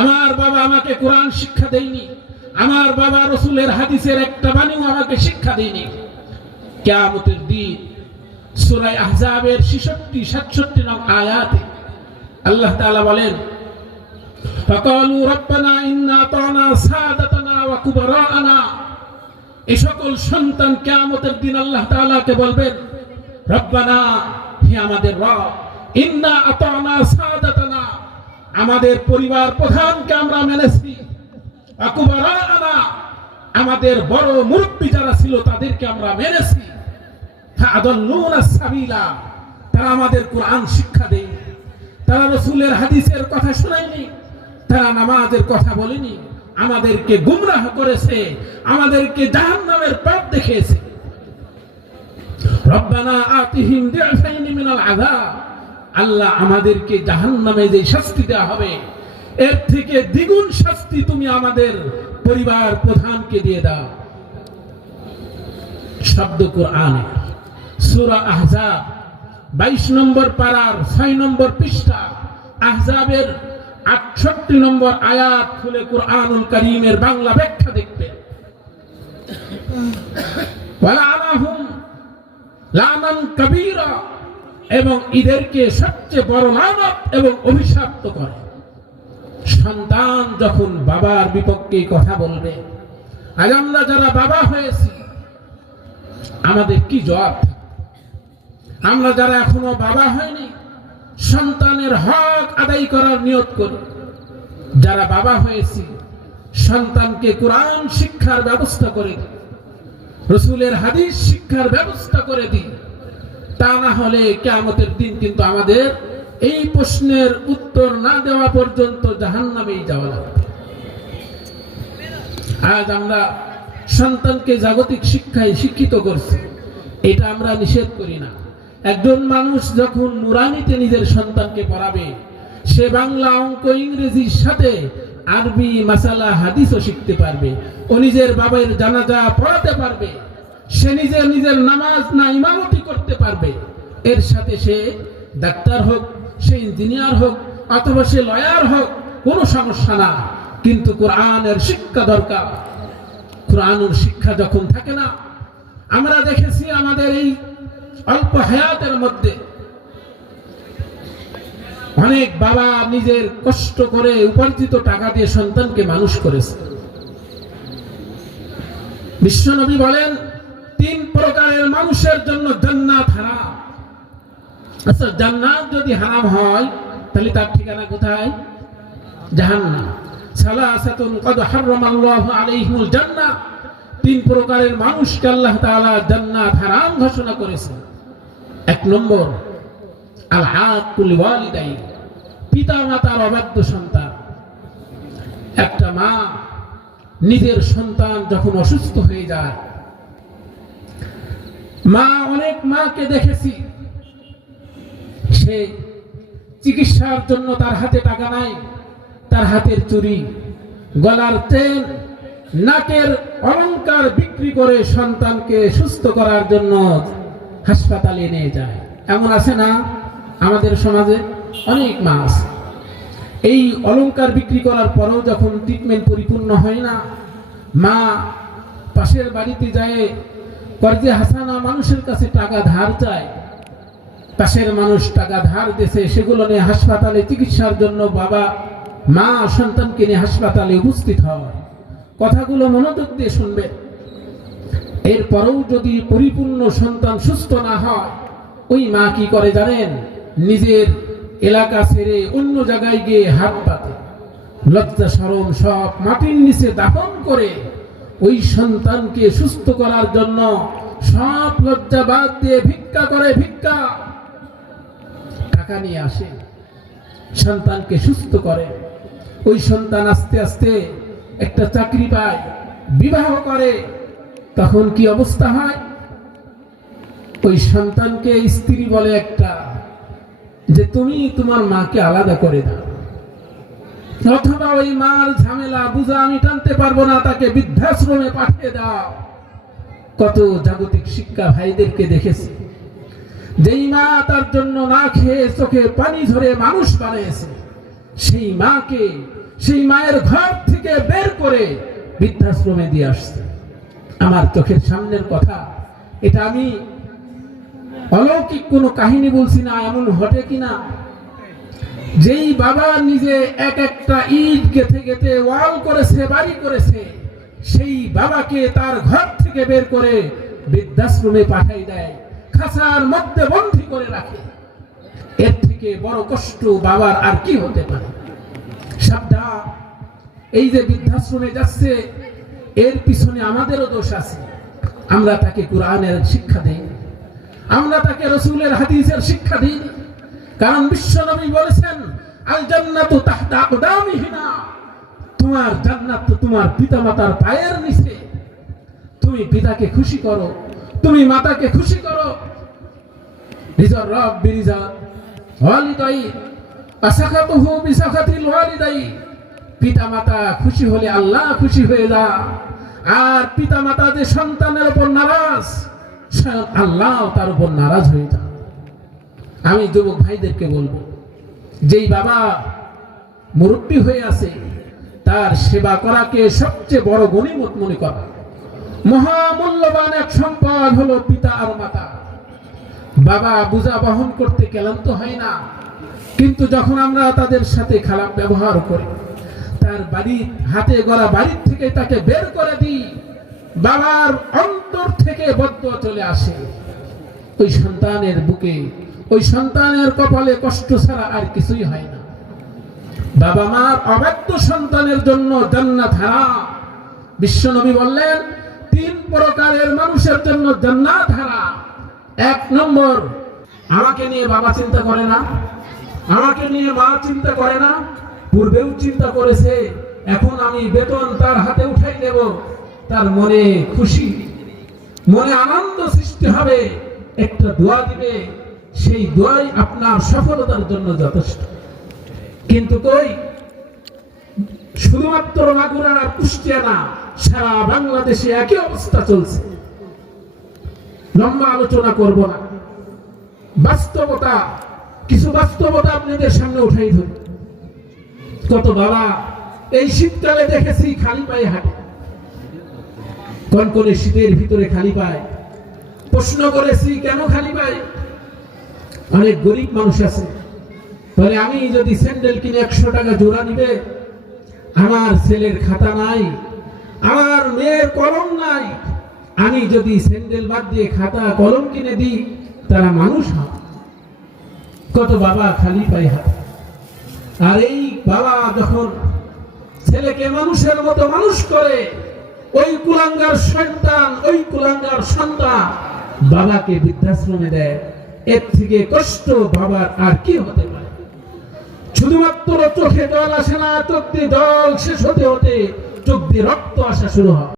আমার বাবা আমাকে কোরআন শিক্ষা দেয়নি, আমার বাবা রাসূলের হাদিসের একটা বাণীও আমাকে শিক্ষা দেয়নি। কিয়ামতের দিন সূরা আহজাবের 66-67 নং আয়াতে আল্লাহ তাআলা বলেন, ফাকালু রাব্বানা ইন্না আতানা সাদাতানা ওয়া কুবরানা। এই সকল সন্তান কিয়ামতের দিন আল্লাহ তাআলাকে বলবেন, রব্বানা, হে আমাদের রব, ইন্না আতানা সাদাতানা, আমাদের পরিবার প্রধানকে আমরা মেনেছি, ওয়া কুবরানা, আমাদের বড় মুরব্বি যারা ছিল তাদেরকে আমরা মেনেছি, ফাআদাল্লুনা সাবিলা, তারা আমাদের কোরআন শিক্ষা দেয়নি, তারা রাসূলের হাদিসের কথা শোনায়নি, তারা নামাজের কথা বলেনি, আমাদেরকে গুমরাহ করেছে, আমাদেরকে জাহান্নামের পথ দেখিয়েছে। রব্বানা আতিহিম দি'ফাইনি মিনাল আযাব, আল্লাহ আমাদেরকে জাহান্নামে যে শাস্তি দেওয়া হবে এর থেকে দ্বিগুণ শাস্তি তুমি আমাদের পরিবার প্রধানকে দিয়ে দাও। শব্দ কোরআনে সূরা আহজাব 22 নম্বর পারার 6 নম্বর পৃষ্ঠা, আহজাবের 68 নম্বর আয়াত খুলে কুরআনুল কারীমের বাংলা ব্যাখ্যা দেখবেন। ওয়ালানাহুম লানান কাবীরা, এবং এদেরকে সবচেয়ে বড় লানত এবং অভিশপ্ত করে। সন্তান যখন বাবার বিপক্ষে কথা বলবে, আজ আমরা যারা বাবা হয়েছি আমাদের কি জবাব? আমরা যারা এখনো বাবা হয়নি সন্তানের হক আদায় করার নিয়ত করি, যারা বাবা হয়েছি সন্তানকে কোরআন শিক্ষার ব্যবস্থা করে দিই, রাসূলের হাদিস শিক্ষার ব্যবস্থা করে দিই, তা না হলে কিয়ামতের দিন কিন্তু আমাদের এই প্রশ্নের উত্তর না দেওয়া পর্যন্ত জাহান্নামেই যাওয়া লাগবে। আজ আমরা সন্তানকে জাগতিক শিক্ষায় শিক্ষিত করছি, এটা আমরা নিষেধ করি না। একজন মানুষ যখন নুরানিতে নিজের সন্তানকে পড়াবে, সে বাংলা, অঙ্ক, ইংরেজির সাথে আরবি মাসালা হাদিসও শিখতে পারবে, ও নিজের বাবার জানাজা পড়াতে পারবে, সে নিজের নামাজ না ইমামতি করতে পারবে। এর সাথে সে ডাক্তার হোক, সে ইঞ্জিনিয়ার হোক, অথবা সে লয়ার হোক, কোনো সমস্যা না। কিন্তু কোরআনের শিক্ষা দরকার। কোরআনের শিক্ষা যখন থাকে না, আমরা দেখেছি আমাদের এই অল্প হায়াতের মধ্যে অনেক বাবা নিজের কষ্ট করে উপার্জিত টাকা দিয়ে সন্তানকে মানুষ করেছে। বিশ্বনবী বলেন, 3 প্রকারের মানুষের জন্য জান্নাত হারাম। আচ্ছা, জান্নাত যদি হারাম হয় তাহলে তার ঠিকানা কোথায়? জাহান্নাম। সালাসাতুন ক্বাদ হারামাল্লাহু আলাইহিমুল জান্নাহ, 3 প্রকারের মানুষকে আল্লাহ তাআলা জান্নাত হারাম ঘোষণা করেছেন। 1 নম্বর, আল আকুল ওয়ালিদাইন, পিতা মাতার অবাধ্য সন্তান। একটা মা নিজের সন্তান যখন অসুস্থ হয়ে যায়, মা, অনেক মাকে দেখেছি, সে চিকিৎসার জন্য তার হাতে টাকা নাই, তার হাতের চুড়ি, গলার চেন, নাকের অলংকার বিক্রি করে সন্তানকে সুস্থ করার জন্য হাসপাতালে নিয়ে যায়। এমন আছে না আমাদের সমাজে? অনেক মা আছে। এই অলংকার বিক্রি করার পরেও যখন ট্রিটমেন্ট পরিপূর্ণ হয় না, মা পাশের বাড়িতে যায়, কর্জে হাসানা মানুষের কাছে টাকা ধার চায়। পাশের মানুষ টাকা ধার দিয়েছে, সেগুলো নিয়ে হাসপাতালে চিকিৎসার জন্য মা সন্তানকে নিয়ে হাসপাতালে উপস্থিত হয়। কথাগুলো মনোযোগ দিয়ে শুনবে। এরপরেও যদি পরিপূর্ণ সন্তান সুস্থ না হয়, ওই মা কি করে জানেন? নিজের এলাকা ছেড়ে অন্য জায়গায় গিয়ে হাত পাতে, লজ্জা শরম সব মাটির নিচে দাফন করে ওই সন্তানকে সুস্থ করার জন্য সব লজ্জা বাদ দিয়ে ভিক্ষা করে, টাকা নিয়ে আসে, সন্তানকে সুস্থ করে। ওই সন্তান আস্তে আস্তে একটা চাকরি পায়, বিবাহ করে, তখন কি অবস্থা হয়? ওই সন্তানকে স্ত্রী বলে একটা, যে তুমি তোমার মাকে আলাদা করে দাও, অথবা ওই মার ঝামেলা বুঝা আমি টানতে পারবো না, তাকে বৃদ্ধাশ্রমে পাঠিয়ে দাও। কত জাগতিক শিক্ষা ভাইদেরকে দেখেছি, যেই মা তার জন্য না খেয়ে চোখে পানি ঝরে মানুষ বানিয়েছে, সেই মাকে সেই মায়ের ঘর থেকে বের করে বৃদ্ধাশ্রমে দিয়ে আসছে। আমার চোখের সামনের কথা, এটা আমি অলৌকিক কোনো কাহিনী বলছি না, এমন ঘটে কিনা। যেই বাবা নিজে এক একটা ইট গেঁথে গেঁথে ওয়াল করেছে, বাড়ি করেছে, সেই বাবাকে তার ঘর থেকে বের করে বৃদ্ধাশ্রমে পাঠাই দেয়, খাঁচার মধ্যে বন্দী করে রাখে। এর থেকে বড় কষ্ট বাবার আর কি হতে পারে? সাবধান, এই যে বৃদ্ধাশ্রমে যাচ্ছে, এর পিছনে আমাদেরও দোষ আছে। আমরা তাকে কোরআনের শিক্ষা দেই, আমরা তাকে রাসূলের হাদিসের শিক্ষা দিই। কারণ বিশ্বনবী বলেছেন, আল জান্নাতু তাহতা আকদামিহিমা, তোমার জান্নাত তো তোমার পিতামাতার পায়ের নিচে। তুমি পিতাকে খুশি করো, তুমি মাতাকে খুশি করো। রিজার রব বিরিজা ওয়ালিদাই আসাখাতুহু বিসাখাতিল ওয়ালিদাই, পিতামাতা খুশি হলে আল্লাহ খুশি হয়ে যায়। আর পিতামাতা যে সন্তানের উপর নারাজ, স্বয়ং আল্লাহ তার উপর নারাজ হয়ে যায়। আমি যুবক ভাইদেরকে বলবো, যেই বাবা মুরব্বী হয়ে আছে, তার সেবা করাকে সবচেয়ে বড় গনিমত মনে করা। মহামূল্যবান এক সম্পদ হলো পিতা আর মাতা। বাবা বোঝা বহন করতে ক্লান্ত হয় না, কিন্তু যখন আমরা তাদের সাথে খারাপ ব্যবহার করি, তার বাড়ি হাতে গড়া বাড়ির থেকে তাকে বের করে দিই, বাবার অন্তর থেকে বদদোয়া চলে আসে। ওই সন্তানের বুকে, ওই সন্তানের কপালে কষ্ট ছাড়া আর কিছুই হয় না। বাবা মার অবাধ্য সন্তানের জন্য জান্নাত হারাম। বিশ্বনবী বললেন, 3 প্রকারের মানুষের জন্য জান্নাত হারাম। 1 নম্বর, আমাকে নিয়ে বাবা চিন্তা করে না, আমাকে নিয়ে মা চিন্তা করে না, পূর্বেও চিন্তা করেছে, এখন আমি বেতন তার হাতে উঠাই দেব, তার মনে খুশি, মনে আনন্দ সৃষ্টি হবে, একটা দোয়া দিবে, সেই দোয়াই আপনার সফলতার জন্য যথেষ্ট। কিন্তু কই, শুধুমাত্র মাগুরা আর কুষ্টিয়া না, সারা বাংলাদেশে একই অবস্থা চলছে। লম্বা আলোচনা করব না, বাস্তবতা, কিছু বাস্তবতা আপনাদের সামনে উঠাই ধরি। কত বাবা এই শীতকালে দেখেছি খালি পায়ে হাঁটে, কনকনে শীতের ভিতরে খালি পায়। প্রশ্ন করেছি, কেন খালি পায়? অনেক গরিব মানুষ আছে, বলে আমি যদি স্যান্ডেল কিনে 100 টাকা জোড়া নিবে, আমার ছেলের খাতা নাই, আমার মেয়ের কলম নাই, আমি যদি স্যান্ডেল বাদ দিয়ে খাতা কলম কিনে দিই, তারা মানুষ হয়? কত বাবা খালি পায়ে হাঁটে। আর এই বাবা যখন ছেলেকে মানুষের মতো মানুষ করে, ওই কুলাঙ্গার সন্তান, ওই কুলাঙ্গার সন্তান বাবাকে বৃদ্ধাশ্রমে দেয়, এর থেকে কষ্ট বাবার আর কি হতে পারে? শুধুমাত্র চোখে জল আসে না, চোখ দিয়ে জল শেষ হতে হতে চোখ দিয়ে রক্ত আসা শুরু হয়।